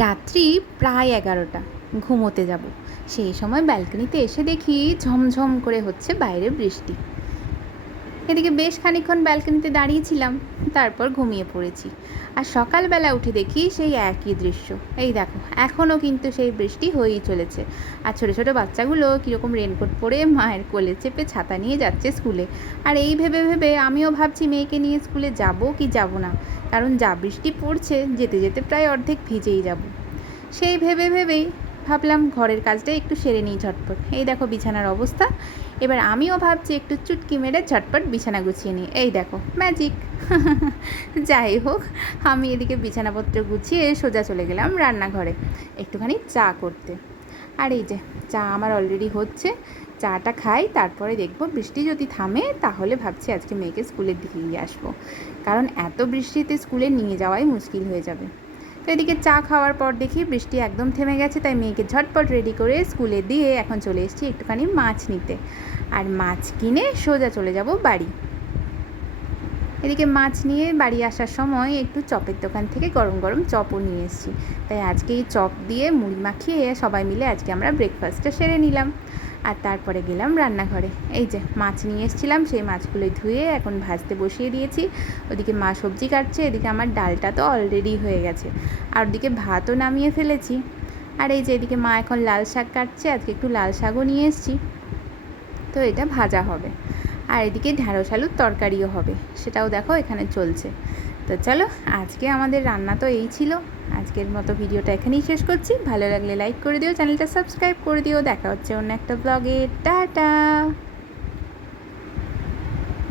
রাত্রি প্রায় 11টা, ঘুমোতে যাব। সেই সময় ব্যালকনিতে এসে দেখি ঝমঝম করে হচ্ছে বাইরে বৃষ্টি। এদিকে বেশ খানিকক্ষণ ব্যালকনিতে দাঁড়িয়েছিলাম, তারপর ঘুমিয়ে পড়েছি। আর সকালবেলা উঠে দেখি সেই একই দৃশ্য। এই দেখো, এখনও কিন্তু সেই বৃষ্টি হয়েই চলেছে। আর ছোটো ছোটো বাচ্চাগুলো কীরকম রেনকোট পরে মায়ের কোলে চেপে ছাতা নিয়ে যাচ্ছে স্কুলে। আর এই ভেবে ভেবে আমিও ভাবছি মেয়েকে নিয়ে স্কুলে যাব কি যাব না, কারণ যা বৃষ্টি পড়ছে যেতে যেতে প্রায় অর্ধেক ভিজেই যাব। সেই ভেবে ভেবেই ভাবলাম ঘরের কাজটা একটু সেরে নিই ঝটপট। এই দেখো বিছানার অবস্থা। এবার আমিও ভাবছি একটু চুটকি মেরে ঝটপট বিছানা গুছিয়ে নিই। এই দেখো ম্যাজিক। যাই হোক, আমি এদিকে বিছানাপত্র গুছিয়ে সোজা চলে গেলাম রান্নাঘরে একটুখানি চা করতে। আর এই যে চা আমার অলরেডি হচ্ছে। চাটা খাই, তারপরে দেখবো বৃষ্টি যদি থামে তাহলে ভাবছি আজকে মেয়েকে স্কুলের দিকে নিয়ে আসবো, কারণ এত বৃষ্টিতে স্কুলে নিয়ে যাওয়াই মুশকিল হয়ে যাবে। তো এদিকে চা খাওয়ার পর দেখি বৃষ্টি একদম থেমে গেছে, তাই মেয়েকে ঝটপট রেডি করে স্কুলে দিয়ে এখন চলে এসেছি একটুখানি মাছ নিতে। আর মাছ কিনে সোজা চলে যাব বাড়ি। এদিকে মাছ নিয়ে বাড়ি আসার সময় একটু চপের দোকান থেকে গরম গরম চপও নিয়ে এসেছি। তাই আজকে এই চপ দিয়ে মুড়ি মাখিয়ে সবাই মিলে আজকে আমরা ব্রেকফাস্টটা সেরে নিলাম। আর তারপরে গেলাম রান্নাঘরে। এই যে মাছ নিয়ে এসেছিলাম, সেই মাছগুলো ধুয়ে এখন ভাজতে বসিয়ে দিয়েছি। ওদিকে মা সবজি কাটছে, এদিকে আমার ডালটা তো অলরেডি হয়ে গেছে, আর ওদিকে ভাতও নামিয়ে ফেলেছি। আর এই যে এদিকে মা এখন লাল শাক কাটছে, আজকে একটু লাল শাকও নিয়ে এসেছি, তো এটা ভাজা হবে। আর এদিকে ঢ্যাঁড়স আলুর তরকারিও হবে, সেটাও দেখো এখানে চলছে। তো চলো, আজকে আমাদের রান্না তো এই ছিল। আজকের মতো ভিডিওটা এখানেই শেষ করছি। ভালো লাগলে লাইক করে দিও, চ্যানেলটা সাবস্ক্রাইব করে দিও। দেখা হচ্ছে অন্য একটা ব্লগে। টাটা।